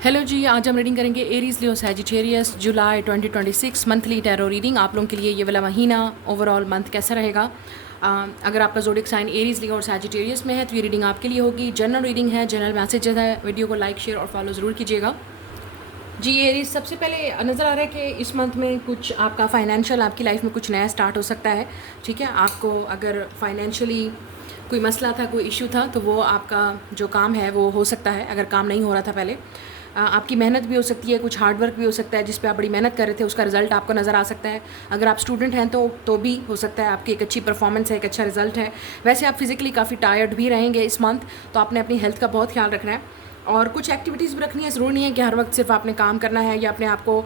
Hello जी, आज हम reading करेंगे एरीज लियो सैजिटेरियस जुलाई 2026 मंथली टैरो रीडिंग। आप लोगों के लिए ये वाला महीना ओवरऑल मंथ कैसा रहेगा। अगर आपका ज़ोडिक साइन एरीज लियो और सैजिटेरियस में है तो ये रीडिंग आपके लिए होगी। जनरल रीडिंग है, जनरल मैसेजेस है। वीडियो को लाइक शेयर और फॉलो ज़रूर कीजिएगा। जी एरीज, सबसे पहले नज़र आ रहा है कि इस मंथ में कुछ आपका फाइनेंशियल, आपकी लाइफ में कुछ नया स्टार्ट हो सकता है। ठीक है, आपको अगर फाइनेंशियली कोई मसला था, कोई इशू था, तो वो आपका जो काम है वो हो सकता है। अगर काम नहीं हो रहा था पहले, आपकी मेहनत भी हो सकती है, कुछ हार्डवर्क भी हो सकता है जिस पे आप बड़ी मेहनत कर रहे थे, उसका रिजल्ट आपको नज़र आ सकता है। अगर आप स्टूडेंट हैं तो भी हो सकता है आपकी एक अच्छी परफॉर्मेंस है, एक अच्छा रिजल्ट है। वैसे आप फिजिकली काफ़ी टायर्ड भी रहेंगे इस मंथ, तो आपने अपनी हेल्थ का बहुत ख्याल रखना है और कुछ एक्टिविटीज़ भी रखनी है। ज़रूरी नहीं है कि हर वक्त सिर्फ आपने काम करना है या अपने आप को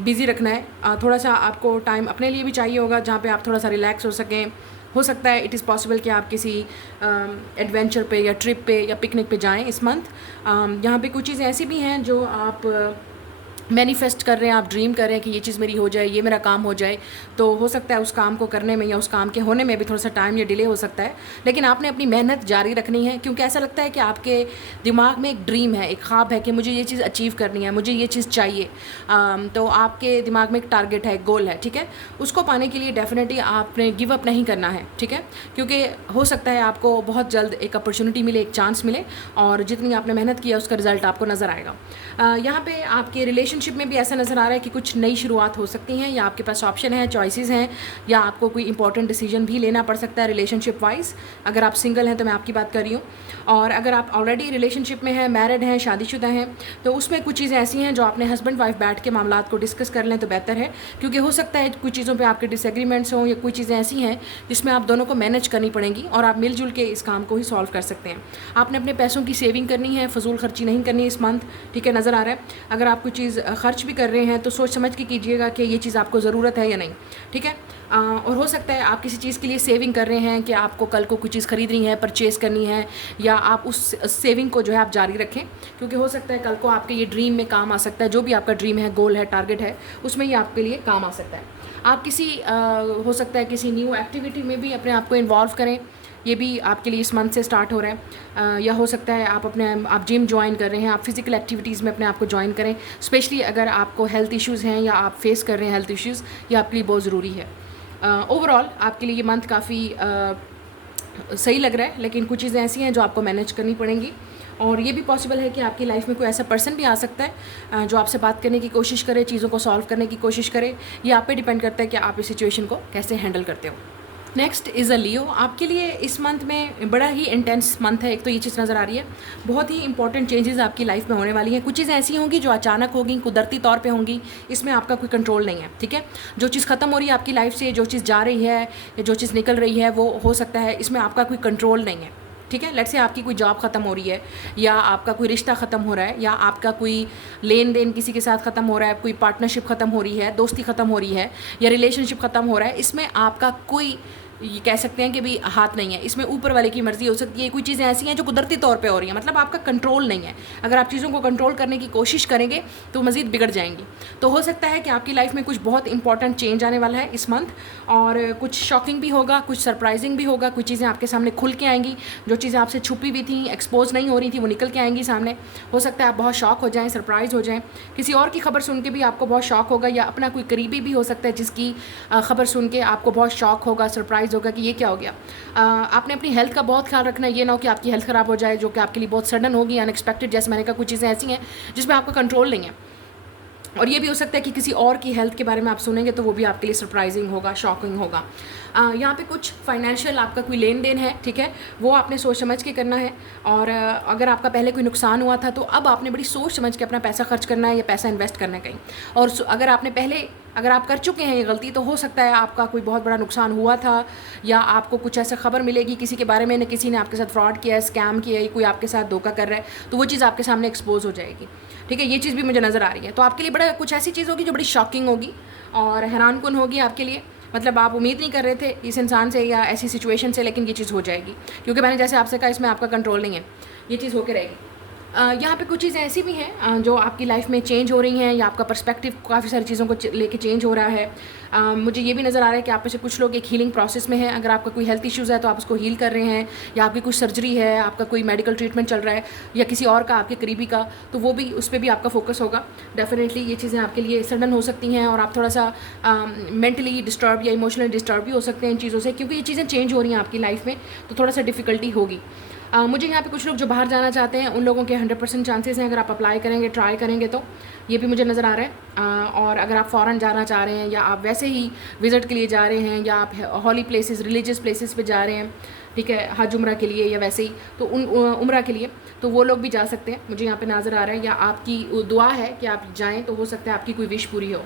बिज़ी रखना है। थोड़ा सा आपको टाइम अपने लिए भी चाहिए होगा जहाँ पे आप थोड़ा सा रिलैक्स हो सकें। हो सकता है इट इज़ पॉसिबल कि आप किसी एडवेंचर पे या ट्रिप पे या पिकनिक पे जाएं इस मंथ। यहाँ पे कुछ चीज़ें ऐसी भी हैं जो आप मैनिफेस्ट कर रहे हैं, आप ड्रीम कर रहे हैं कि ये चीज़ मेरी हो जाए, ये मेरा काम हो जाए। तो हो सकता है उस काम को करने में या उस काम के होने में भी थोड़ा सा टाइम या डिले हो सकता है, लेकिन आपने अपनी मेहनत जारी रखनी है क्योंकि ऐसा लगता है कि आपके दिमाग में एक ड्रीम है, एक ख्वाब है कि मुझे ये चीज़ अचीव करनी है, मुझे ये चीज़ चाहिए। तो आपके दिमाग में एक टारगेट है, एक गोल है। ठीक है, उसको पाने के लिए डेफिनेटली आपने गिव अप नहीं करना है। ठीक है, क्योंकि हो सकता है आपको बहुत जल्द एक अपॉर्चुनिटी मिले, एक चांस मिले और जितनी आपने मेहनत किया उसका रिजल्ट आपको नज़र आएगा। यहाँ पे आपके रिलेशनशिप में भी ऐसा नज़र आ रहा है कि कुछ नई शुरुआत हो सकती हैं, या आपके पास ऑप्शन है, चॉइसेस हैं, या आपको कोई इंपॉर्टेंट डिसीजन भी लेना पड़ सकता है रिलेशनशिप वाइज। अगर आप सिंगल हैं तो मैं आपकी बात कर रही हूँ, और अगर आप ऑलरेडी रिलेशनशिप में हैं, मैरिड हैं, शादीशुदा हैं, तो उसमें कुछ चीज़ें ऐसी हैं जो आपने हस्बैंड वाइफ बैठ के मामला को डिस्कस कर लें तो बेहतर है। क्योंकि हो सकता है कुछ चीज़ों पर आपके डिसएग्रीमेंट्स हों या कुछ चीज़ें ऐसी हैं जिसमें आप दोनों को मैनेज करनी पड़ेंगी और आप मिलजुल के इस काम को ही सॉल्व कर सकते हैं। आपने अपने पैसों की सेविंग करनी है, फजूल खर्ची नहीं करनी इस मंथ। ठीक है, नज़र आ रहा है। अगर आप कोई चीज़ खर्च भी कर रहे हैं तो सोच समझ के कीजिएगा कि ये चीज़ आपको ज़रूरत है या नहीं। ठीक है, और हो सकता है आप किसी चीज़ के लिए सेविंग कर रहे हैं कि आपको कल को कुछ चीज़ खरीदनी है, परचेज़ करनी है, या आप उस सेविंग को जो है आप जारी रखें, क्योंकि हो सकता है कल को आपके ये ड्रीम में काम आ सकता है। जो भी आपका ड्रीम है, गोल है, टारगेट है, उसमें ये आपके लिए काम आ सकता है। आप किसी हो सकता है किसी न्यू एक्टिविटी में भी अपने आप को इन्वॉल्व करें, ये भी आपके लिए इस मंथ से स्टार्ट हो रहा है। या हो सकता है आप जिम ज्वाइन कर रहे हैं, आप फिज़िकल एक्टिविटीज़ में अपने आप को ज्वाइन करें। स्पेशली अगर आपको हेल्थ इश्यूज़ हैं या आप फेस कर रहे हैं हेल्थ इश्यूज़, ये आपके लिए बहुत ज़रूरी है। ओवरऑल आपके लिए ये मंथ काफ़ी सही लग रहा है, लेकिन कुछ चीज़ें ऐसी हैं जो आपको मैनेज करनी पड़ेंगी। और ये भी पॉसिबल है कि आपकी लाइफ में कोई ऐसा पर्सन भी आ सकता है जो आपसे बात करने की कोशिश करे, चीज़ों को सॉल्व करने की कोशिश करे। ये आप पे डिपेंड करता है कि आप इस सिचुएशन को कैसे हैंडल करते हो। नेक्स्ट इज़ अ लियो। आपके लिए इस मंथ में बड़ा ही इंटेंस मंथ है। एक तो ये चीज़ नज़र आ रही है, बहुत ही इंपॉर्टेंट चेंजेस आपकी लाइफ में होने वाली हैं। कुछ चीज़ें ऐसी होंगी जो अचानक होंगी, कुदरती तौर पे होंगी, इसमें आपका कोई कंट्रोल नहीं है। ठीक है, जो चीज़ ख़त्म हो रही है आपकी लाइफ से, जो चीज़ जा रही है या जो चीज़ निकल रही है, वो हो सकता है इसमें आपका कोई कंट्रोल नहीं है। ठीक है, लेट्स से आपकी कोई जॉब ख़त्म हो रही है, या आपका कोई रिश्ता ख़त्म हो रहा है, या आपका कोई लेन देन किसी के साथ ख़त्म हो रहा है, कोई पार्टनरशिप ख़त्म हो रही है, दोस्ती ख़त्म हो रही है, या रिलेशनशिप ख़त्म हो रहा है, इसमें आपका कोई, ये कह सकते हैं कि भी हाथ नहीं है। इसमें ऊपर वाले की मर्ज़ी हो सकती है। कोई चीज़ें ऐसी हैं जो कुदरती तौर पे हो रही हैं, मतलब आपका कंट्रोल नहीं है। अगर आप चीज़ों को कंट्रोल करने की कोशिश करेंगे तो मज़ीद बिगड़ जाएंगी। तो हो सकता है कि आपकी लाइफ में कुछ बहुत इंपॉर्टेंट चेंज आने वाला है इस मंथ, और कुछ शॉकिंग भी होगा, कुछ सरप्राइजिंग भी होगा। कुछ चीज़ें आपके सामने खुल के आएंगी, जो चीज़ें आपसे छुपी हुई थी, एक्सपोज नहीं हो रही थी, वो निकल के आएंगी सामने। हो सकता है आप बहुत शॉक हो जाएँ, सरप्राइज़ हो जाएँ। किसी और की खबर सुन के भी आपको बहुत शॉक होगा, या अपना कोई करीबी भी हो सकता है जिसकी खबर सुन के आपको बहुत शॉक होगा, सरप्राइज़ होगा कि ये क्या हो गया। आपने अपनी हेल्थ का बहुत ख्याल रखना है। ये ना हो कि आपकी हेल्थ ख़राब हो जाए, जो कि आपके लिए बहुत सडन होगी, अनएक्सपेक्टेड। जैसे मैंने कहा, कुछ चीज़ें ऐसी हैं जिसमें आपका कंट्रोल नहीं है। और ये भी हो सकता है कि किसी और की हेल्थ के बारे में आप सुनेंगे तो वो भी आपके लिए सरप्राइजिंग होगा, शॉकिंग होगा। यहाँ पे कुछ फाइनेंशियल आपका कोई लेन देन है, ठीक है, वो आपने सोच समझ के करना है। और अगर आपका पहले कोई नुकसान हुआ था तो अब आपने बड़ी सोच समझ के अपना पैसा खर्च करना है या पैसा इन्वेस्ट करना है कहीं। और अगर आप कर चुके हैं ये गलती, तो हो सकता है आपका कोई बहुत बड़ा नुकसान हुआ था, या आपको कुछ ऐसा खबर मिलेगी किसी के बारे में, न किसी ने आपके साथ फ्रॉड किया है, स्कैम किया है, कोई आपके साथ धोखा कर रहा है, तो वो चीज़ आपके सामने एक्सपोज हो जाएगी। ठीक है, ये चीज़ भी मुझे नज़र आ रही है। तो आपके लिए बड़ा कुछ ऐसी चीज़ होगी जो बड़ी शॉकिंग होगी और हैरानकुन होगी आपके लिए। मतलब आप उम्मीद नहीं कर रहे थे इस इंसान से या ऐसी सिचुएशन से, लेकिन ये चीज़ हो जाएगी। क्योंकि मैंने जैसे आपसे कहा, इसमें आपका कंट्रोल नहीं है, ये चीज़ होकर रहेगी। यहाँ पे कुछ चीज़ें ऐसी भी हैं जो आपकी लाइफ में चेंज हो रही हैं या आपका पर्सपेक्टिव काफ़ी सारी चीज़ों को लेके चेंज हो रहा है। मुझे ये भी नज़र आ रहा है कि आप में से कुछ लोग एक हीलिंग प्रोसेस में हैं। अगर आपका कोई हेल्थ इश्यूज़ है तो आप उसको हील कर रहे हैं, या आपकी कुछ सर्जरी है, आपका कोई मेडिकल ट्रीटमेंट चल रहा है या किसी और का, आपके करीबी का, तो वो भी, उस पर भी आपका फोकस होगा। डेफिनेटली ये चीज़ें आपके लिए सडन हो सकती हैं और आप थोड़ा सा मेंटली डिस्टर्ब या इमोशनली डिस्टर्ब भी हो सकते हैं इन चीज़ों से, क्योंकि ये चीज़ें चेंज हो रही हैं आपकी लाइफ में, तो थोड़ा सा डिफ़िकल्टी होगी। मुझे यहाँ पे कुछ लोग जो बाहर जाना चाहते हैं उन लोगों के 100% चांसेस हैं, अगर आप अप्लाई करेंगे, ट्राई करेंगे तो ये भी मुझे नज़र आ रहा है। और अगर आप फ़ॉरेन जाना चाह रहे हैं या आप वैसे ही विज़िट के लिए जा रहे हैं या आप हॉली प्लेसेस, रिलीजियस प्लेसेस पे जा रहे हैं, ठीक है, हज उम्रा के लिए या वैसे ही, तो उन उम्रा के लिए तो वो लोग भी जा सकते हैं, मुझे यहाँ पे नज़र आ रहा है। या आपकी दुआ है कि आप जाएँ तो हो सकता है आपकी कोई विश पूरी हो।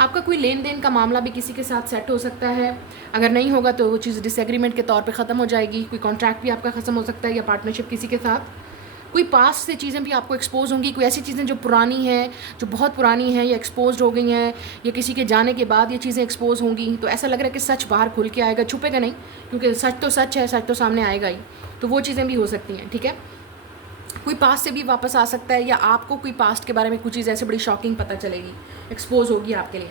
आपका कोई लेन देन का मामला भी किसी के साथ सेट हो सकता है। अगर नहीं होगा तो वो चीज़ डिसएग्रीमेंट के तौर पे ख़त्म हो जाएगी। कोई कॉन्ट्रैक्ट भी आपका ख़त्म हो सकता है या पार्टनरशिप किसी के साथ। कोई पास्ट से चीज़ें भी आपको एक्सपोज होंगी, कोई ऐसी चीज़ें जो पुरानी हैं, जो बहुत पुरानी हैं या एक्सपोज हो गई हैं, या किसी के जाने के बाद ये चीज़ें एक्सपोज होंगी, तो ऐसा लग रहा है कि सच बाहर खुल के आएगा, छुपेगा नहीं, क्योंकि सच तो सच है, सच तो सामने आएगा ही। तो वो चीज़ें भी हो सकती हैं, ठीक है। कोई पास्ट से भी वापस आ सकता है, या आपको कोई पास्ट के बारे में कुछ चीज़ ऐसे बड़ी शॉकिंग पता चलेगी, एक्सपोज होगी आपके लिए।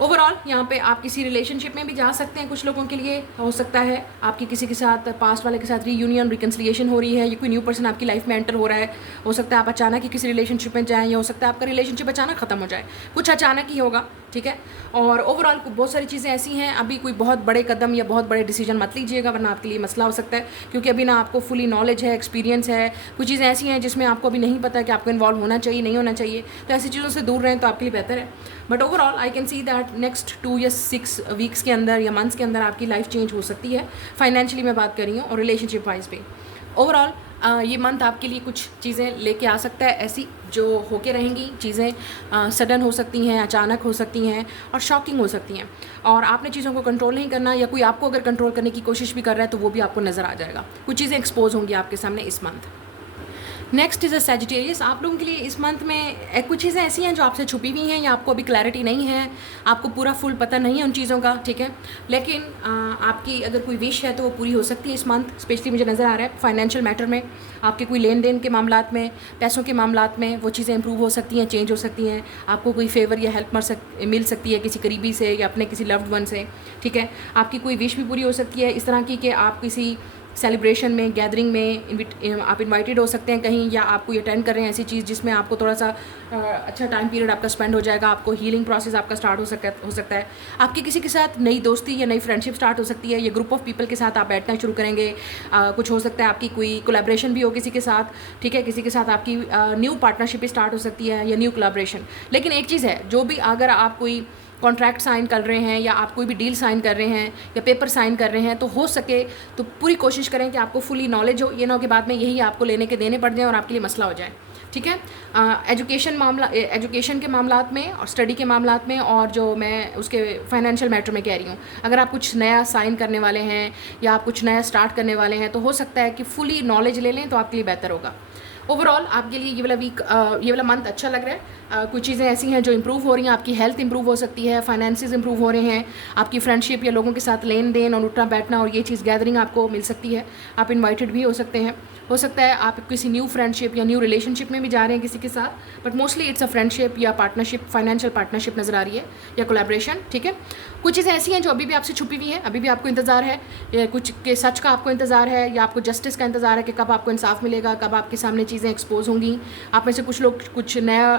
ओवरऑल यहाँ पे आप किसी रिलेशनशिप में भी जा सकते हैं। कुछ लोगों के लिए हो सकता है आपकी किसी के साथ, पास्ट वाले के साथ रीयूनियन, रिकन्सिलिएशन हो रही है, या कोई न्यू पर्सन आपकी लाइफ में एंटर हो रहा है। हो सकता है आप अचानक ही किसी रिलेशनशिप में जाएँ, या हो सकता है आपका रिलेशनशिप अचानक ख़त्म हो जाए, कुछ अचानक ही होगा, ठीक है। और ओवरऑल बहुत सारी चीज़ें ऐसी हैं, अभी कोई बहुत बड़े कदम या बहुत बड़े डिसीजन मत लीजिएगा, वरना आपके लिए मसला हो सकता है, क्योंकि अभी ना आपको फुली नॉलेज है, एक्सपीरियंस है। कुछ चीज़ें ऐसी हैं जिसमें आपको अभी नहीं पता कि आपको इन्वॉल्व होना चाहिए, नहीं होना चाहिए, तो ऐसी चीज़ों से दूर रहें तो आपके लिए बेहतर है। But overall I can see that next 2 या 6 वीक्स के अंदर या मंथ्स के अंदर आपकी लाइफ चेंज हो सकती है। फाइनेंशियली मैं बात कर रही हूँ और रिलेशनशिप वाइज भी। ओवरऑल ये मंथ आपके लिए कुछ चीज़ें लेके आ सकता है, ऐसी जो होके रहेंगी चीज़ें, सडन हो सकती हैं, अचानक हो सकती हैं और शॉकिंग हो सकती हैं, और आपने चीज़ों को कंट्रोल नहीं करना, या कोई आपको अगर कंट्रोल करने की कोशिश भी कर रहा है तो वो भी आपको नज़र आ जाएगा। कुछ चीज़ें एक्सपोज होंगी आपके सामने इस month. Next is a Sagittarius. आप लोगों के लिए इस मंथ में कुछ चीज़ें ऐसी हैं जो आपसे छुपी हुई हैं, या आपको अभी क्लैरिटी नहीं है, आपको पूरा फुल पता नहीं है उन चीज़ों का, ठीक है। लेकिन आपकी अगर कोई विश है तो वो पूरी हो सकती है इस मंथ। स्पेशली मुझे नज़र आ रहा है फाइनेंशियल मैटर में, आपके कोई लेन देन के मामलात में, पैसों के मामलात में वो चीज़ें इंप्रूव हो सकती हैं, चेंज हो सकती हैं। आपको कोई फेवर या हेल्प मिल सकती है किसी करीबी से या अपने किसी लव्ड वन से, ठीक है। आपकी कोई विश भी पूरी हो सकती है इस तरह की कि आप किसी सेलिब्रेशन में, गैदरिंग में आप इनवाइटेड हो सकते हैं कहीं, या आप कोई अटेंड कर रहे हैं ऐसी चीज़ जिसमें आपको थोड़ा सा अच्छा टाइम पीरियड आपका स्पेंड हो जाएगा, आपको हीलिंग प्रोसेस आपका स्टार्ट हो सकता है। आपकी किसी के साथ नई दोस्ती या नई फ्रेंडशिप स्टार्ट हो सकती है, या ग्रुप ऑफ पीपल के साथ आप बैठना शुरू करेंगे। कुछ हो सकता है आपकी कोई कोलैबोरेशन भी हो किसी के साथ, ठीक है। किसी के साथ आपकी न्यू पार्टनरशिप भी स्टार्ट हो सकती है या न्यू कोलैबोरेशन। लेकिन एक चीज़ है, जो भी अगर आप कोई कॉन्ट्रैक्ट साइन कर रहे हैं या आप कोई भी डील साइन कर रहे हैं या पेपर साइन कर रहे हैं, तो हो सके तो पूरी कोशिश करें कि आपको फुली नॉलेज हो, ये ना हो कि बाद में यही आपको लेने के देने पड़ जाए और आपके लिए मसला हो जाए, ठीक है। एजुकेशन के मामलात में और स्टडी के मामलात में, और जो मैं उसके फाइनेंशियल मैटर में कह रही हूँ, अगर आप कुछ नया साइन करने वाले हैं या आप कुछ नया स्टार्ट करने वाले हैं, तो हो सकता है कि फुली नॉलेज ले लें तो आपके लिए बेहतर होगा। ओवरऑल आपके लिए ये वाला वीक, ये वाला मंथ अच्छा लग रहा है। कुछ चीज़ें ऐसी हैं जो इंप्रूव हो रही हैं, आपकी हेल्थ इंप्रूव हो सकती है, फाइनेंसेस इंप्रूव हो रहे हैं, आपकी फ्रेंडशिप या लोगों के साथ लेन देन और उठना बैठना और ये चीज़ गैदरिंग आपको मिल सकती है। आप इनवाइटेड भी हो सकते हैं। हो सकता है आप किसी न्यू फ्रेंडशिप या न्यू रिलेशनशिप में भी जा रहे हैं किसी के साथ, but mostly it's a friendship या पार्टनरशिप, फाइनेंशियल पार्टनरशिप नज़र आ रही है या कोलैबोरेशन, ठीक है। कुछ चीज़ें ऐसी हैं जो अभी भी आपसे छुपी हुई हैं, अभी भी आपको इंतज़ार है, या कुछ के सच का आपको इंतज़ार है, या आपको जस्टिस का इंतज़ार है कि कब आपको इंसाफ मिलेगा, कब आपके सामने चीज़ें एक्सपोज होंगी। आप में से कुछ लोग कुछ नया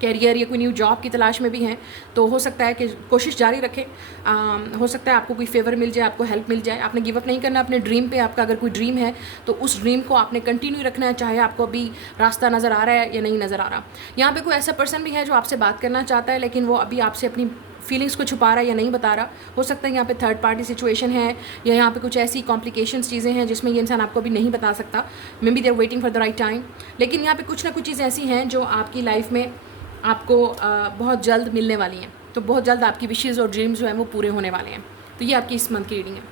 कैरियर या कोई न्यू जॉब की तलाश में भी हैं, तो हो सकता है कि कोशिश जारी रखें। हो सकता है आपको कोई फेवर मिल जाए, आपको हेल्प मिल जाए। आपने गिव अप नहीं करना अपने ड्रीम पे। आपका अगर कोई ड्रीम है तो उस ड्रीम को आपने कंटिन्यू रखना है, चाहे आपको अभी रास्ता नज़र आ रहा है या नहीं नज़र आ रहा। यहाँ पे कोई ऐसा पर्सन भी है जो आपसे बात करना चाहता है, लेकिन वो अभी आपसे अपनी फीलिंग्स को छुपा रहा है या नहीं बता रहा। हो सकता है यहाँ पे थर्ड पार्टी सिचुएशन है, या यहाँ पे कुछ ऐसी कॉम्प्लिकेशंस चीज़ें हैं जिसमें ये इंसान आपको अभी नहीं बता सकता। Maybe they are waiting for the right time. लेकिन यहाँ पे कुछ ना कुछ चीज़ें ऐसी हैं जो आपकी लाइफ में आपको बहुत जल्द मिलने वाली हैं। तो बहुत जल्द आपकी विशेज़ और ड्रीम्स जो हैं वो पूरे होने वाले हैं। तो ये आपकी इस मंथ की रीडिंग है।